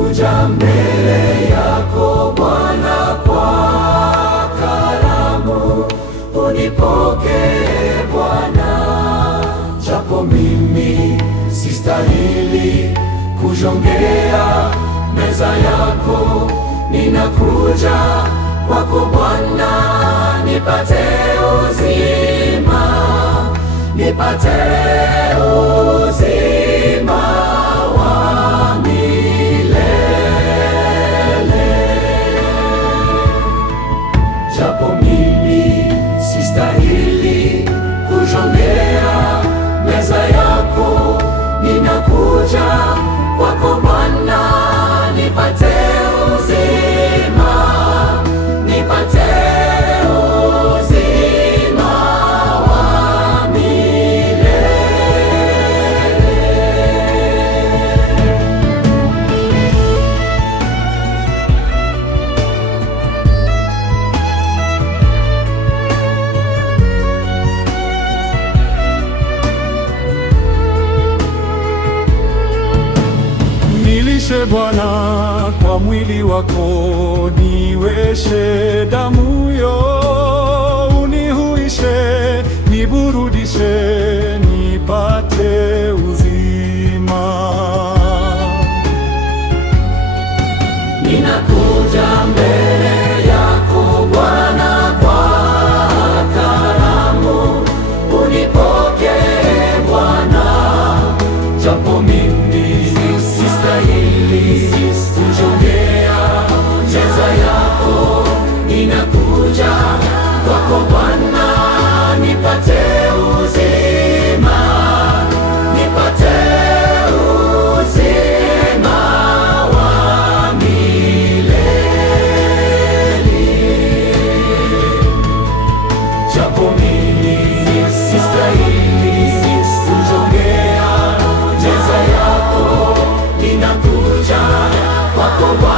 Ninakuja mbele yako Bwana kwa karamu, unipokee Bwana, japo mimi sistahili kujongea meza yako. Ninakuja kwako Bwana, nipate uzima, nipate uzima wa milele. Japo mimi sistahili kujongea meza yako, ninakuja kwako Bwana, nipate uzima, nipate uzima wa milele. Nilishe Bwana kwa mwili wako, niweshe damu yo, unihuishe, niburudishe, nipate uzima. Ninakuja mbele yako Bwana kwa karamu, unipokee Bwana, japo mimi sistahili kujongea meza yako. Ninakuja kwako Bwana, nipate uzima, nipate uzima wa milele. Japo mimi sistahili kujongea meza yako, ninakuja kwako Bwana.